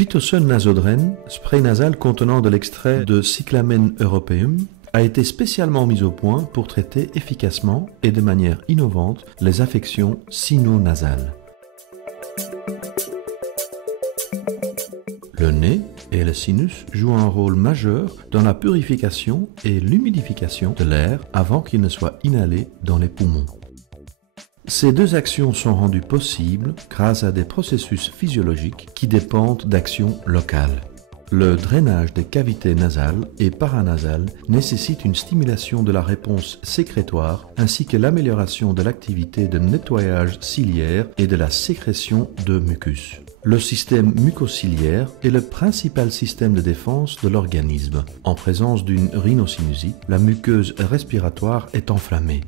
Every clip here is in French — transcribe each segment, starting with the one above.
Phytosun Nasodren, spray nasal contenant de l'extrait de Cyclamen europaeum, a été spécialement mis au point pour traiter efficacement et de manière innovante les affections sino-nasales. Le nez et le sinus jouent un rôle majeur dans la purification et l'humidification de l'air avant qu'il ne soit inhalé dans les poumons. Ces deux actions sont rendues possibles grâce à des processus physiologiques qui dépendent d'actions locales. Le drainage des cavités nasales et paranasales nécessite une stimulation de la réponse sécrétoire ainsi que l'amélioration de l'activité de nettoyage ciliaire et de la sécrétion de mucus. Le système mucociliaire est le principal système de défense de l'organisme. En présence d'une rhinosinusie, la muqueuse respiratoire est enflammée.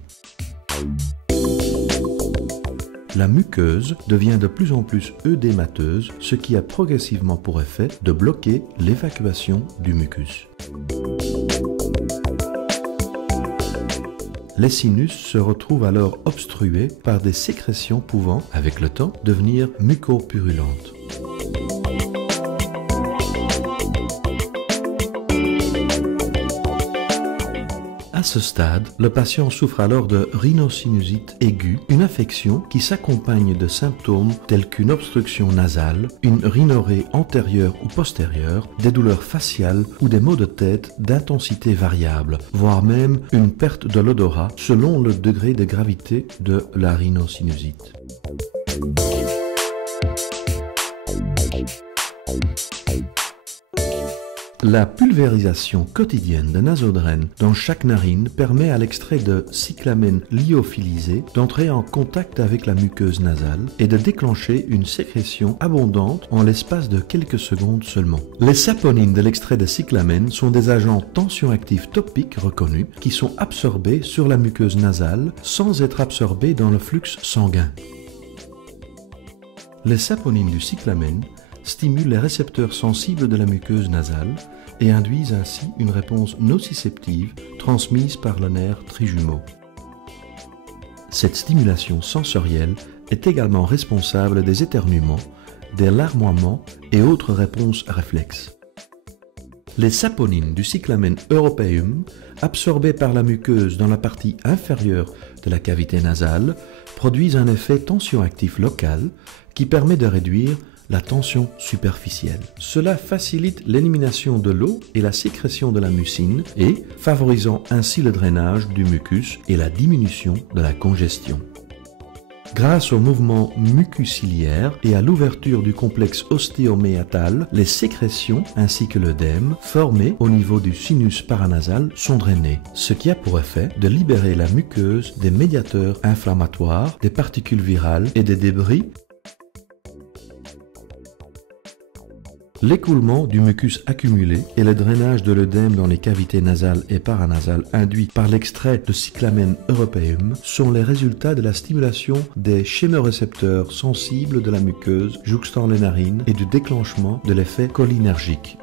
La muqueuse devient de plus en plus œdémateuse, ce qui a progressivement pour effet de bloquer l'évacuation du mucus. Les sinus se retrouvent alors obstrués par des sécrétions pouvant, avec le temps, devenir mucopurulentes. À ce stade, le patient souffre alors de rhinosinusite aiguë, une affection qui s'accompagne de symptômes tels qu'une obstruction nasale, une rhinorrhée antérieure ou postérieure, des douleurs faciales ou des maux de tête d'intensité variable, voire même une perte de l'odorat selon le degré de gravité de la rhinosinusite. La pulvérisation quotidienne de Nasodren dans chaque narine permet à l'extrait de Cyclamen lyophilisé d'entrer en contact avec la muqueuse nasale et de déclencher une sécrétion abondante en l'espace de quelques secondes seulement. Les saponines de l'extrait de Cyclamen sont des agents tensioactifs topiques reconnus qui sont absorbés sur la muqueuse nasale sans être absorbés dans le flux sanguin. Les saponines du Cyclamen stimulent les récepteurs sensibles de la muqueuse nasale et induisent ainsi une réponse nociceptive transmise par le nerf trijumeau. Cette stimulation sensorielle est également responsable des éternuements, des larmoiements et autres réponses réflexes. Les saponines du Cyclamen europaeum, absorbées par la muqueuse dans la partie inférieure de la cavité nasale, produisent un effet tensioactif local qui permet de réduire la tension superficielle. Cela facilite l'élimination de l'eau et la sécrétion de la mucine et favorisant ainsi le drainage du mucus et la diminution de la congestion. Grâce au mouvement mucuciliaire et à l'ouverture du complexe ostéoméatal, les sécrétions ainsi que l'œdème formés au niveau du sinus paranasal sont drainés, ce qui a pour effet de libérer la muqueuse des médiateurs inflammatoires, des particules virales et des débris. L'écoulement du mucus accumulé et le drainage de l'œdème dans les cavités nasales et paranasales induits par l'extrait de Cyclamen europaeum sont les résultats de la stimulation des chémorécepteurs sensibles de la muqueuse jouxtant les narines et du déclenchement de l'effet cholinergique.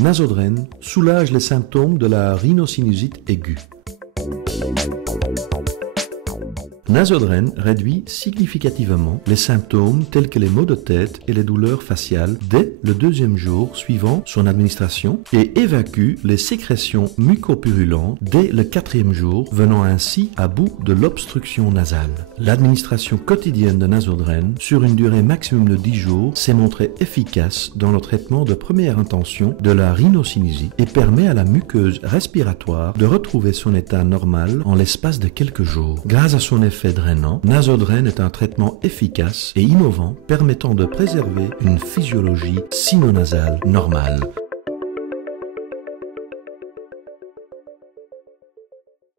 Nasodren soulage les symptômes de la rhinosinusite aiguë. Nasodren réduit significativement les symptômes tels que les maux de tête et les douleurs faciales dès le deuxième jour suivant son administration et évacue les sécrétions mucopurulentes dès le quatrième jour, venant ainsi à bout de l'obstruction nasale. L'administration quotidienne de Nasodren sur une durée maximum de 10 jours s'est montrée efficace dans le traitement de première intention de la rhinosinusie et permet à la muqueuse respiratoire de retrouver son état normal en l'espace de quelques jours. Grâce à son effet drainant, Nasodren est un traitement efficace et innovant permettant de préserver une physiologie sino-nasale normale.